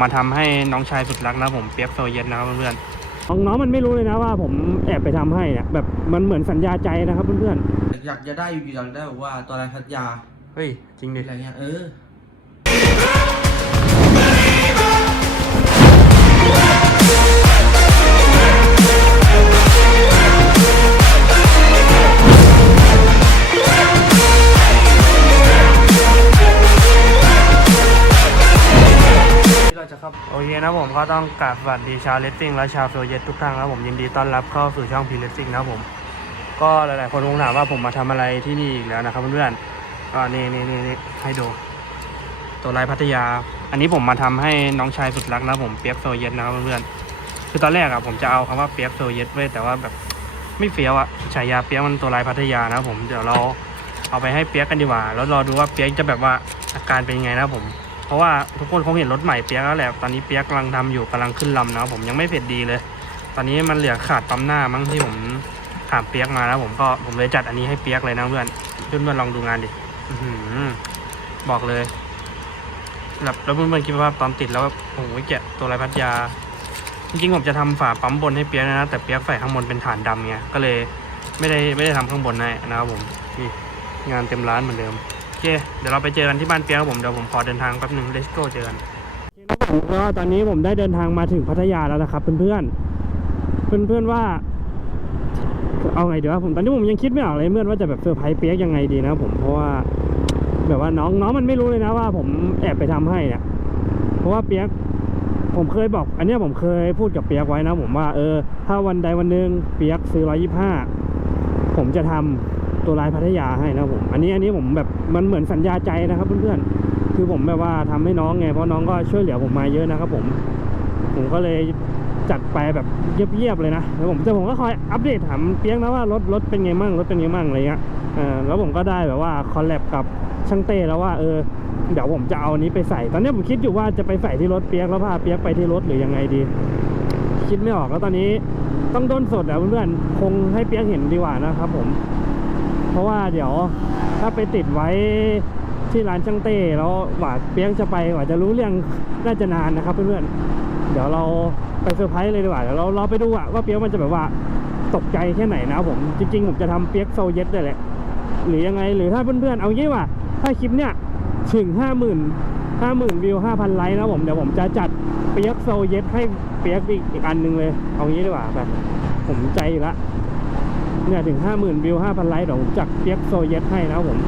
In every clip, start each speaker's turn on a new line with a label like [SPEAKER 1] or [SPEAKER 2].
[SPEAKER 1] มาทำให้น้องชายสุดรักนะผมเปียกโซเย็นนะครับเพื่อนๆน้องๆมันไม่รู้เลยนะว่าผมแอบไปทำให้เนี่ยแบบมันเหมือนสัญญาใจนะครับเพื่อน
[SPEAKER 2] อยากจะได้อยู่อยากได้แบบว่าตัวอะไรพัทยา
[SPEAKER 1] ๆเฮ้ยจริงดิ
[SPEAKER 2] อะไรเงี้ยเออ
[SPEAKER 1] จะเข้าโอเคนะผมก็ต้องกราบสวัสดีชาวเลสซิ่งและชาวโซเยตทุกท่านครับผมยินดีต้อนรับเข้าสู่ช่องพีเลสซิ่งนะครับผม ก็หลายๆ คนคงถามว่าผมมาทำอะไรที่นี่อีกแล้วนะครับเพื่อนๆก็นี่นี่นี่นี่ให้ดู ตัวลายพัทยา อันนี้ผมมาทำให้น้องชายสุดรักนะผมเปียกโซเย็นะครับเพื่อนๆคือตอนแรกอะผมจะเอาคำว่าเปียกโซเย็นไว้แต่ว่าแบบไม่เฟี้ยวอะฉายาเปียกมันตัวลายพัทยานะครับผมเดี๋ยวเราเอาไปให้เปียกกันดีกว่าแล้วรอดูว่าเปียกจะแบบว่าอาการเป็นยังไงนะครับผม เพราะว่าทุกคนคงเห็นรถใหม่เปียกแล้วแหละตอนนี้เปียกกำลังทำอยู่กำลังขึ้นลำนะผมยังไม่เสร็จดีเลย ตอนนี้มันเหลือขาดปั๊มหน้ามั้งที่ผมถามเปียกมาแล้วผมก็ผมเลยจัดอันนี้ให้เปียกเลยนะเพื่อนเพื่อนๆลองดูงานดิบอกเลยแบบแล้วเพื่อนๆคิดว่าปั๊มติดแล้วโอ้โหแกะตัวไรพัทยา จริงๆผมจะทำฝาปั๊มบนให้เปียกนะแต่เปียกใส่ข้างบนเป็นฐานดำไงก็เลย ไม่ได้ไม่ได้ทำข้างบนให้นะครับผมนี่งานเต็มร้านเหมือนเดิม เค เดี๋ยวเราไปเจอกันที่บ้านเปียกครับผม เดี๋ยวผมขอเดินทางแป๊บหนึ่ง let's go เจอกันก็ตอนนี้ผมได้เดินทางมาถึงพัทยาแล้วนะครับ เพื่อนๆ เพื่อนๆว่า เอาไงเดี๋ยวผมตอนนี้ผมยังคิดไม่ออกเลยเพื่อนว่าจะแบบเซอร์ไพรส์เปียกยังไงดีนะผมเพราะว่าแบบว่าน้องน้องมันไม่รู้เลยนะว่าผมแอบไปทำให้เนี่ยเพราะว่าเปียกผมเคยบอก อันนี้ผมเคยพูดกับเปียกไว้นะ ผมว่าเออ ถ้าวันใดวันหนึ่งเปียกซื้อร้อยี่ห้าผมจะทำ ตัวลายพัทยาให้นะผมอันนี้อันนี้ผมแบบมันเหมือนสัญญาใจนะครับเพื่อนๆคือผมแบบว่าทำให้น้องไงเพราะน้องก็ช่วยเหลือผมมาเยอะนะครับผมผมก็เลยจัดไปแบบเยียบๆเลยนะแล้วผมจะผมก็คอยอัปเดตถามเปียกนะว่ารถรถเป็นไงมั่งรถเป็นไงมั่งอะไรเงี้ยแล้วผมก็ได้แบบว่าคอลแลบกับช่างเต้แล้วว่าเออเดี๋ยวผมจะเอานี้ไปใส่ ตอนนี้ผมคิดอยู่ว่าจะไปใส่ที่รถเปียกแล้วพาเปียกไปที่รถหรือยังไงดี คิดไม่ออกแล้วตอนนี้ต้องด้นสดอะเพื่อนๆคงให้เปียกเห็นดีกว่านะครับผม เพราะว่าเดี๋ยวถ้าไปติดไว้ที่ร้านช่างเต้แล้วหว่าเปียกจะไปกว่าจะรู้เรื่องน่าจะนานนะครับเพื่อนๆเดี๋ยวเราไปเซอร์ไพรส์เลยดีกว่าเดี๋ยวเราเราไปดูอะว่าเปียกมันจะแบบว่าตกใจแค่ไหนนะผมจริงๆผมจะทำเปียกโซเย็ดเลยแหละหรือยังไงหรือถ้าเพื่อนๆเอางี้ว่าถ้าคลิปเนี้ยถึงห้าหมื่นห้าหมื่นวิวห้าพันไลค์นะผมเดี๋ยวผมจะจัดเปียกโซเย็ดให้เปียกอีกอันหนึ่งเลย เอางี้ดีกว่าไปผมใจละ เนี่ยถึงห้าหมื่นวิวห้าพันไลค์เดี๋ยวผมจัดเปียกโซเย็ดให้นะครับผม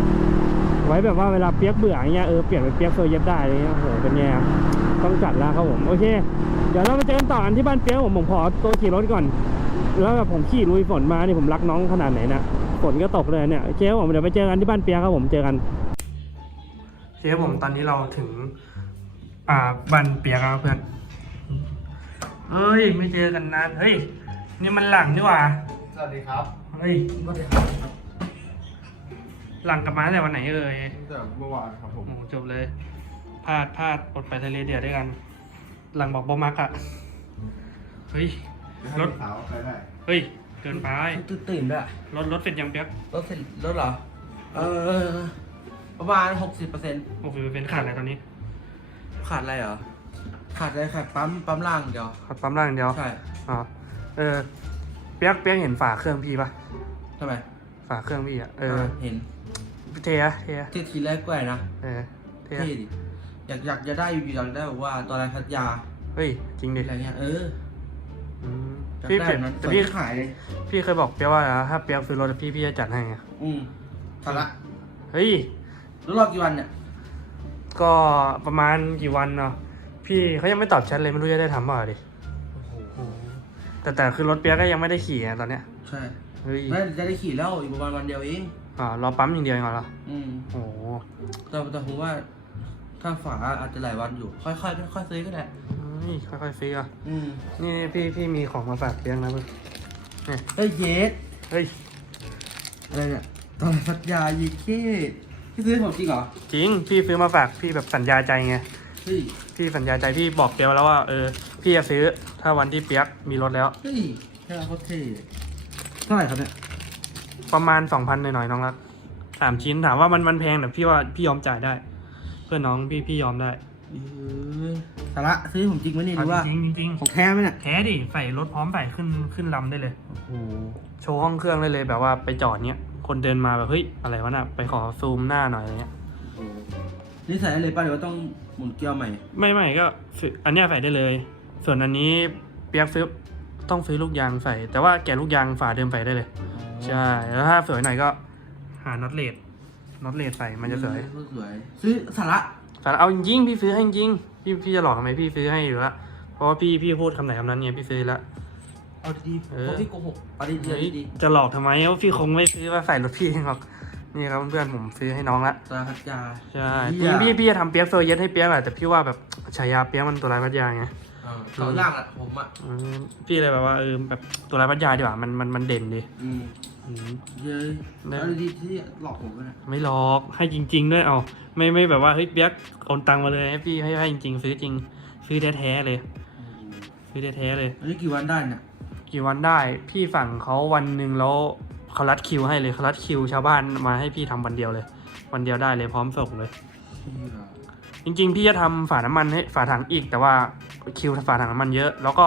[SPEAKER 1] ไว้แบบว่าเวลาเปียกเบื่ออย่างเงี้ยเออเปลี่ยนเป็นเปียกโซเย็ดได้อะไรเงี้ยโอ้โหเป็นไงต้องจัดแล้วครับผมโอเค เดี๋ยวเรามาเจอกันต่อกันที่บ้านเปียกผมผมขอตัวขี่รถก่อน แล้วแบบผมขี่ลุยฝนมานี่ผมรักน้องขนาดไหนนะฝนก็ตกเลยเนี่ยเคครับผมเดี๋ยวไปเจอกันที่บ้านเปียกครับผมเจอกันเคครับผมตอนนี้เราถึง อ่าบ้านเปียกแล้วเพื่อนเฮ้ย ไม่เจอกันนานเฮ้ยนี่มันหลังนี่หว่า
[SPEAKER 2] วัสดีครับ
[SPEAKER 1] เฮ้ย
[SPEAKER 2] สวัสดีครับ
[SPEAKER 1] หลังกลับมาตั้งแต่วันไหนเอ่ย
[SPEAKER 2] ตั้งแต่เมื่อวานครับผ
[SPEAKER 1] โอ้
[SPEAKER 2] ม
[SPEAKER 1] โหจบเลยพลาดพลาดอดไปทะเลเดียวด้วยกัน หลังบอกบอมักอะเฮ้ยรถ
[SPEAKER 2] สาวไปได้
[SPEAKER 1] เฮ้ย เกินไป
[SPEAKER 2] ตื่นตื่นด้วย
[SPEAKER 1] รถรถเป็นยังเปียก
[SPEAKER 2] รถเสร็จรถเหรอ เออ ประมาณหกสิบเปอร์เซ็นต์
[SPEAKER 1] โอ้โหเป็นขาดอะไรตอนนี้
[SPEAKER 2] ขาดอะไรเหรอ ขาดอะไรขาดปั๊มปั๊มล่างเดียว
[SPEAKER 1] ขาดปั๊มล่างอย่างเดียว
[SPEAKER 2] ใช่
[SPEAKER 1] อ๋อเออ เปียกเปียกเห็นฝาเครื่องพี่ปะ
[SPEAKER 2] ทำไม
[SPEAKER 1] ฝาเครื่องพี่อะเออ
[SPEAKER 2] เห็น
[SPEAKER 1] เทียเทีย
[SPEAKER 2] ที่ทีแรกก็ไอ้นะ
[SPEAKER 1] เออเทีย
[SPEAKER 2] เท่ดิอยากอยากจะได้อยู่อยากได้แบบว่าตัวอะไรพัทยา
[SPEAKER 1] เฮ้ยจริงดิ
[SPEAKER 2] อะไรเงี้ยเออ
[SPEAKER 1] อืม
[SPEAKER 2] อยาก
[SPEAKER 1] พี่
[SPEAKER 2] ได้
[SPEAKER 1] เปียก
[SPEAKER 2] แบบนั้น
[SPEAKER 1] แต่พี่
[SPEAKER 2] ขายเลย
[SPEAKER 1] พี่เคยบอกเปียกว่าถ้าเปียกซื้อรถพี่พี่จะจัดให้ไง
[SPEAKER 2] อืมทันละ
[SPEAKER 1] เฮ้ย
[SPEAKER 2] แล้วรอกี่วันเนี่ย
[SPEAKER 1] ก็ประมาณกี่วันเนาะพี่เขายังไม่ตอบแชทเลยไม่รู้จะได้ทำเปล่าดิ
[SPEAKER 2] โอ้โห
[SPEAKER 1] แต่แต่คือรถเปียกก็ยังไม่ได้ขี่อะตอนเนี้ย
[SPEAKER 2] ใช่
[SPEAKER 1] เฮ้ย
[SPEAKER 2] น่าจะได้ขี่แล้วอีกประมาณวันเดียวเอง
[SPEAKER 1] อ่ารอปั๊มอย่างเดียวเองเหรอ
[SPEAKER 2] อืม
[SPEAKER 1] โอ้โห
[SPEAKER 2] แต่แต่ผมว่า ถ้าฝาอาจจะหลายวันอยู่ ค่อยๆค่อยๆซื้อก็ได้
[SPEAKER 1] เฮ้ยค่อยๆซื้ออะ
[SPEAKER 2] อืม
[SPEAKER 1] นี่พี่พี่มีของมาฝากเปียกนะเพื่อน
[SPEAKER 2] เฮ้ยเยส
[SPEAKER 1] เฮ้ย
[SPEAKER 2] อะไรเนี่ยตอนพัทยายีเคพี่ซื้อของจริงเหรอ
[SPEAKER 1] จริงพี่ซื้อมาฝากพี่แบบสัญญาใจไง
[SPEAKER 2] เฮ้ย
[SPEAKER 1] พี่สัญญาใจพี่บอกเปียกแล้วว่าเออพี่จะซื้อ ถ้าวันที่เปียกมีรถแล้ว
[SPEAKER 2] เฮ้ยแค่โคตรเท่เท่าไหร่ครับเนี่ย
[SPEAKER 1] ประมาณสองพันหน่อยๆน้องรักสามชิ้นถามว่ามันมันแพงแต่พี่ว่าพี่ยอมจ่ายได้ เพื่อนน้องพี่พี่ยอมได้
[SPEAKER 2] เอ้ยสาระซื้อผมจริงไหมนี่หรือว่า
[SPEAKER 1] จริงจริง
[SPEAKER 2] ของแท้ไหมเนี่ย
[SPEAKER 1] แท้ดิใส่รถพร้อมใส่ขึ้นขึ้นลำได้เลย
[SPEAKER 2] โอ้โห
[SPEAKER 1] โชว์ห้องเครื่องได้เลยแบบว่าไปจอดเนี้ยคนเดินมาแบบเฮ้ยอะไรวะน่ะไปขอซูมหน้าหน่อยอะไรเงี้ย
[SPEAKER 2] นี่ใส่ได้เลยป่ะหรือว่าต้องหมุนเกลียวใหม่
[SPEAKER 1] ไม่ไม่ก็ซื้ออันเนี้ยใส่ได้เลย ส่วนอันนี้เปียกซื้อต้องซื้อลูกยางใส่ แต่ว่าแกะลูกยางฝาเดิมใส่ได้เลย ใช่ แล้วถ้าสวยหน่อยก็หาน็อตเลดน็อตเลดใส่มันจะสวย
[SPEAKER 2] เออสวย ซื้อสาระ
[SPEAKER 1] แต่เอาจริงๆพี่ซื้อให้จริงๆพี่พี่จะหลอกทำไมพี่ซื้อให้อยู่แล้วเพราะว่าพี่พี่พูดคำไหนคำนั้นเนี่ยพี่ซื้อแล้ว
[SPEAKER 2] เอาดี
[SPEAKER 1] เอ
[SPEAKER 2] ๆ
[SPEAKER 1] อ
[SPEAKER 2] เพราะพี่โกหกเอาดีๆเอา
[SPEAKER 1] เฮ้ย
[SPEAKER 2] ดี
[SPEAKER 1] จะหลอกทำไมว่าพี่คงไม่ซื้อมาใส่รถพี่เองหรอกนี่ครับเพื่อนๆผมซื้อให้น้องละ
[SPEAKER 2] ๆตราพัดยา
[SPEAKER 1] ใช่จ
[SPEAKER 2] เหี้
[SPEAKER 1] ริ
[SPEAKER 2] ย
[SPEAKER 1] งๆพี่พี่จะทำเปียกโซเยสให้เปียกแหละแต่พี่ว่าแบบฉายาเปียกมันตัวร้ายพัดยาไง
[SPEAKER 2] เออต่อล่างอะผมอะ
[SPEAKER 1] อืมพี่เลยแบบว่าเออแบบตัวร้ายพัดยาดีกว่ามันมันมันเด่นดี
[SPEAKER 2] อืม
[SPEAKER 1] อืม
[SPEAKER 2] เย้ย
[SPEAKER 1] ได้
[SPEAKER 2] เอาดีๆที่หลอกผมไปเนี่ย
[SPEAKER 1] ไม่หลอกให้จริง ๆ ด้วยเอาไม่ไม่แบบว่าเฮ้ยเปียกโอนตังมาเลยให้พี่ให้ให้จริง ๆ ซื้อจริง ซื้อแท้ๆเลย ซื้อแท้ๆเลย
[SPEAKER 2] อันนี้กี่วันได้เนี่ย
[SPEAKER 1] กี่วันได้ พี่สั่งเขาวันหนึ่งแล้วเขารัดคิวให้เลยเขารัดคิวชาวบ้านมาให้พี่ทำวันเดียวเลย วันเดียวได้เลยพร้อมส่งเลย จริงๆ พี่จะทำฝาน้ำมันให้ฝาถังอีก แต่ว่าคิวฝาถังน้ำมันเยอะ แล้วก็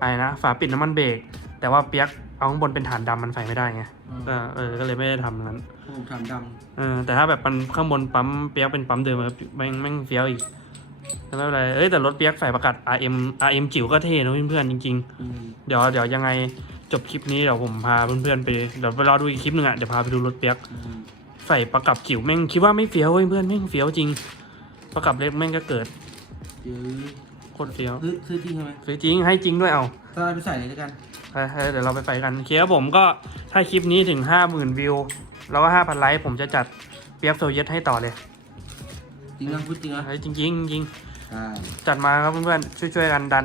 [SPEAKER 1] อะไรนะฝาปิดน้ำมันเบรกแต่ว่าเปียกเอาข้างบนเป็นฐานดำมันใส่ไม่ได้ไง
[SPEAKER 2] อืม
[SPEAKER 1] ก็เออก็เลยไม่ได้ทำนั้น
[SPEAKER 2] ผมทำด
[SPEAKER 1] เออแต่ถ้าแบบมันข้างบนปั๊มเปียกเป็นปั๊มเดิมอะแม่งแม่งเฟี้ยวอีกแต่ไม่เป็นไรเอ้ยแต่รถเปียกใส่ประกัด RM RM จิ๋วก็เท่นะเพื่อนๆจริงๆำ
[SPEAKER 2] อืม
[SPEAKER 1] เดี๋ยวเดี๋ยวยังไงจบคลิปนี้เดี๋ยวผมพาเพื่อนๆไปเดี๋ยวไปรอดูอีกคลิปหนึ่งอะเดี๋ยวพาไปดูรถเปียก
[SPEAKER 2] อืม
[SPEAKER 1] ใส่ประกับจิ๋วแม่งคิดว่าไม่เฟี้ยวเว้ยเพื่อนแม่งเฟี้ยวจริง ประกับเล็กแม่งก็เกิด
[SPEAKER 2] เย้ย
[SPEAKER 1] โคตรเฟี้ยว
[SPEAKER 2] ซื้อซื้อจริงใช่ไหม
[SPEAKER 1] ซื้อจริงให้จริงด้วยเอา
[SPEAKER 2] ถ้าไปใส่เลยแล้วกัน
[SPEAKER 1] ไปๆเดี๋ยวเราไปไปกันโอเคครับผมก็ถ้าคลิปนี้ถึงห้าหมื่นวิว แล้วก็ห้าพันไลค์ผมจะจัดเปียกโซเยตให้ต่อเลย
[SPEAKER 2] จริงนะพูดจริงนะ
[SPEAKER 1] เฮ้ยจริงๆจริง
[SPEAKER 2] ใช่
[SPEAKER 1] ๆจัดมาครับเพื่อนๆช่วยๆกันดัน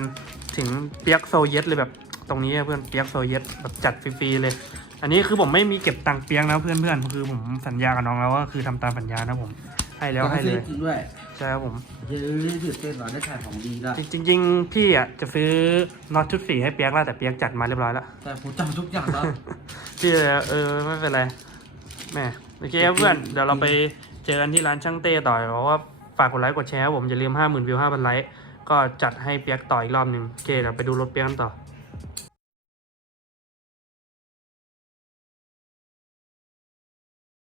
[SPEAKER 1] ถึงเปียกโซเยตเลยแบบตรงนี้เพื่อนเปียกโซเยตแบบจัดฟรีๆเลย อันนี้คือผมไม่มีเก็บตังค์เปียกนะเพื่อนๆคือผมสัญญากับน้องแล้วว่าคือทำตามสัญญานะผม ให้แล้วให้เล
[SPEAKER 2] ซื้อยจริงด้วย
[SPEAKER 1] ใช่ครับผม
[SPEAKER 2] เย้ยตื่นเต้นเหรอได้ถ่ายของดีละ
[SPEAKER 1] จริงๆพี่อะจะซื้อน็อตชุดสีให้เปียกแล้วแต่เปียกจัดมาเรียบร้อยแล้ว
[SPEAKER 2] แต่ผมจำทุกอย่างแล้ว
[SPEAKER 1] พี่เลยเออไม่เป็นไรแหม่โอเคครับเพื่อนเดี๋ยวเราไปเจอกันที่ร้านช่างเต้ต่อเพราะว่าฝากกดไลค์กดแชร์ครับผมอย่าลืมห้าหมื่นวิวห้าพันไลค์ก็จัดให้เปียกต่ออีกรอบหนึ่งโอเคเดี๋ยวไปดูรถเปียกกันต่อ